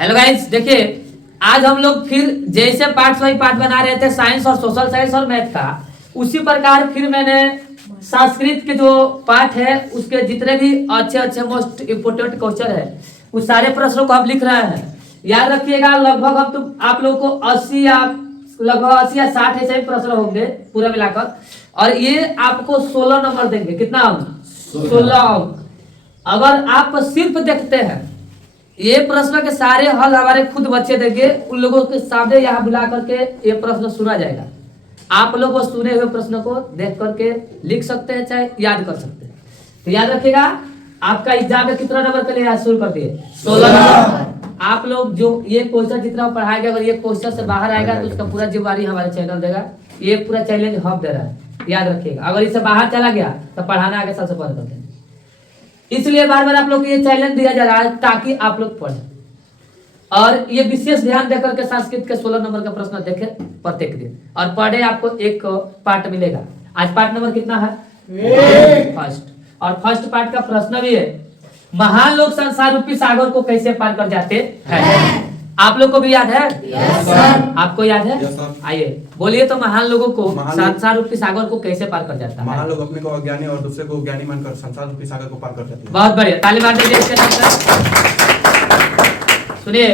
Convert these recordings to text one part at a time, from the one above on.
Hello guys, देखिए आज हम लोग फिर जैसे पार्ट बाई पार्ट बना रहे थे साइंस और सोशल साइंस और मैथ का, उसी प्रकार फिर मैंने संस्कृत के जो पार्ट है उसके जितने भी अच्छे अच्छे मोस्ट इम्पोर्टेंट क्वेश्चन है उस सारे प्रश्नों को हम लिख रहे हैं। याद रखिएगा, लगभग अब तो आप लोगों को 80 या लगभग 80 या 60 ऐसे ही प्रश्न होंगे पूरा मिलाकर, और ये आपको 16 नंबर देंगे। कितना अंक? 16 अंक। अगर आप सिर्फ देखते हैं ये प्रश्न के सारे हल हमारे खुद बच्चे देंगे, उन लोगों के सामने यहाँ बुला करके ये प्रश्न सुना जाएगा। आप लोग वो सुने हुए प्रश्न को देख करके लिख सकते हैं, चाहे याद कर सकते हैं। तो याद रखिएगा, आपका एग्जाम में कितना नंबर के लिए शुरू कर दिए? 16 नंबर। आप लोग जो ये क्वेश्चन जितना पढ़ाएंगे, अगर ये क्वेश्चन से बाहर आएगा तो उसका पूरा जिम्मेवारी हमारे चैनल देगा। ये पूरा चैलेंज हम दे रहा है, याद रखिएगा। अगर इससे बाहर चला गया तो पढ़ाना आगे सबसे बंद कर देंगे। इसलिए बार बार आप लोग को ये चैलेंज दिया जा रहा है ताकि आप लोग पढ़ें, और ये विशेष ध्यान देकर के संस्कृत के 16 नंबर का प्रश्न देखें प्रत्येक दिन, और पढ़े। आपको एक पार्ट मिलेगा। आज पार्ट नंबर कितना है? फर्स्ट। और फर्स्ट पार्ट का प्रश्न भी है, महान लोग संसार रूपी सागर को कैसे पार कर जाते हैं? आप लोग को भी याद है? Yes sir. आपको याद है? Yes sir. आइए बोलिए तो, महान लोगों को संसार रूपी सागर को कैसे पार कर जाता है? महान लोग अपने को अज्ञानी और दूसरे को ज्ञानी मानकर संसार रूपी सागर को पार कर जाते हैं। बहुत बढ़िया, ताली मार दीजिए इसके नाम पर। सुनिए,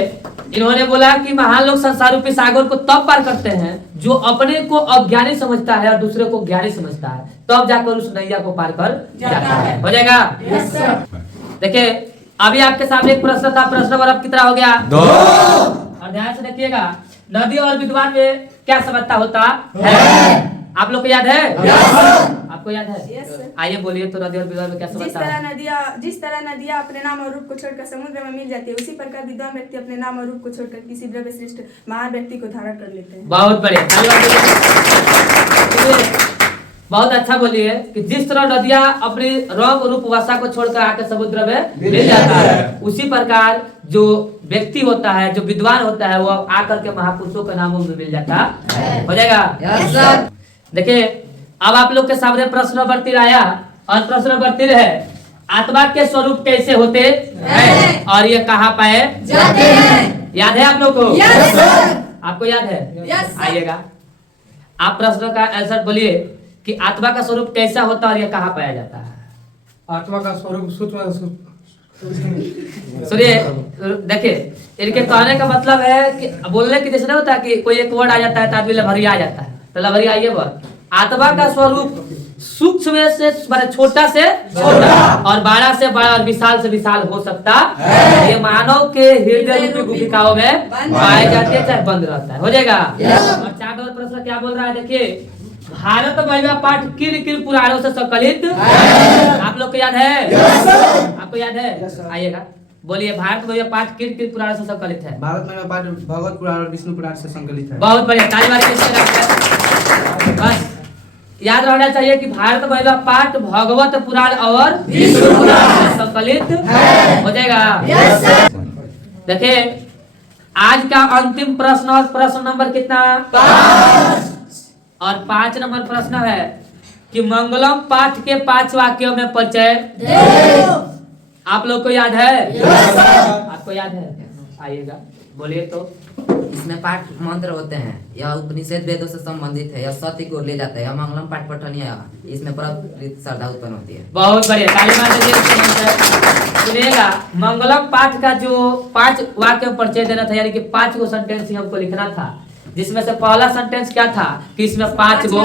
इन्होंने बोला कि महान लोग संसार रूपी सागर को तब पार करते हैं जो अपने को अज्ञानी समझता है और दूसरे को ज्ञानी समझता है, तब जाकर उस नैया को पार कर जाता है। हो जाएगा? Yes sir. देखिए, अभी आपके सामने एक प्रश्न था। प्रश्न नंबर अब कितना हो गया? 2। और ध्यान से देखिएगा, नदी और विद्वान में क्या समानता होता है? आप लोग को याद है? आपको याद है? Yes sir. आइए बोलिए तो, नदी और विद्वान में क्या समानता है? जिस तरह नदियाँ अपने नाम और रूप को छोड़कर समुद्र में मिल जाती है, उसी प्रकार विद्वान व्यक्ति अपने नाम और रूप को छोड़कर किसी द्रव्य श्रेष्ठ महान व्यक्ति को धारण कर लेते हैं। बहुत बढ़िया, बहुत अच्छा बोलिए कि जिस तरह नदियाँ अपनी रंग रूप वसा को छोड़कर आकर समुद्र में मिल जाता है, उसी प्रकार जो व्यक्ति होता है, जो विद्वान होता है, वो आकर के महापुरुषों के नामों में मिल जाता है। हो जाएगा? Yes sir. देखिए, अब आप लोग के सामने प्रश्न नंबर 3 आया, और प्रश्न नंबर 3 है, आत्मा के स्वरूप कैसे होते हैं और ये कहाँ पाए जाते हैं? याद है आप लोग को? Yes sir. आपको याद है? Yes sir. आइएगा, आप प्रश्न का आंसर बोलिए कि आत्मा का स्वरूप कैसा होता है और यह कहाँ पाया जाता है? आत्मा का स्वरूप सूक्ष्म। सुनिए, देखिए, इनके कहने का मतलब है कि बोलने की जैसे नहीं होता कि कोई एक वर्ड आ जाता है तो आदमी लभरिया आ जाता है, तो लभरिया आइए वर्ड। आत्मा का स्वरूप सूक्ष्म से माने छोटा से छोटा और बड़ा से बड़ा और विशाल से विशाल हो सकता है। ये मानव के हृदय रूपी गुफिकाओं में पाए जाते हैं, चाहे बंद रहता है। हो जाएगा? और 4 नंबर प्रश्न क्या बोल रहा है? देखिए, भारत महिमा पाठ किन किन पुराणों से संकलित है? आप लोग को याद है? आपको याद है? आइएगा, बोलिए, भारत महिमा पाठ किन किन पुराणों से संकलित है? भारत में पाठ भगवत पुराण और विष्णु पुराण से संकलित है। बहुत बढ़िया, ताली मारिए इसके नाम पर। बस याद रहना चाहिए कि भारत महिमा पाठ भगवत पुराण और विष्णु पुराण से संकलित हो जाएगा। देखिए, आज का अंतिम प्रश्न, और प्रश्न नंबर कितना? 5। और 5 नंबर प्रश्न है कि मंगलम पाठ के 5 वाक्यों में परिचय दे। आप लोग को याद है? आपको याद है? आइएगा, बोलिए तो। इसमें पाठ मंत्र होते हैं, यह उपनिषद वेदों से संबंधित है, यह सत्य को ले जाता है, यह मंगलम पाठ पठनीय है, इसमें बड़ी श्रद्धा उत्पन्न होती है। बहुत बढ़िया, ताली मार दीजिए इसके नाम पर। सुनिएगा, मंगलम पाठ का जो 5 वाक्य में परिचय देना था, यानी कि 5 गो सेंटेंस ही हमको लिखना था, जिसमें से पहला सेंटेंस क्या था कि इसमें 5 गो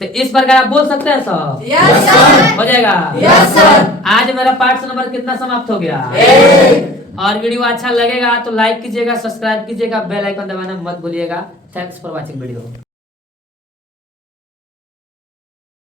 तो इस प्रकार आप बोल सकते हैं सब? Yes sir. हो जाएगा? Yes sir. आज मेरा पाठ नंबर कितना समाप्त हो गया? और वीडियो अच्छा लगेगा तो लाइक कीजिएगा, सब्सक्राइब कीजिएगा, बेल आइकन दबाना मत भूलिएगा। Thanks for watching video.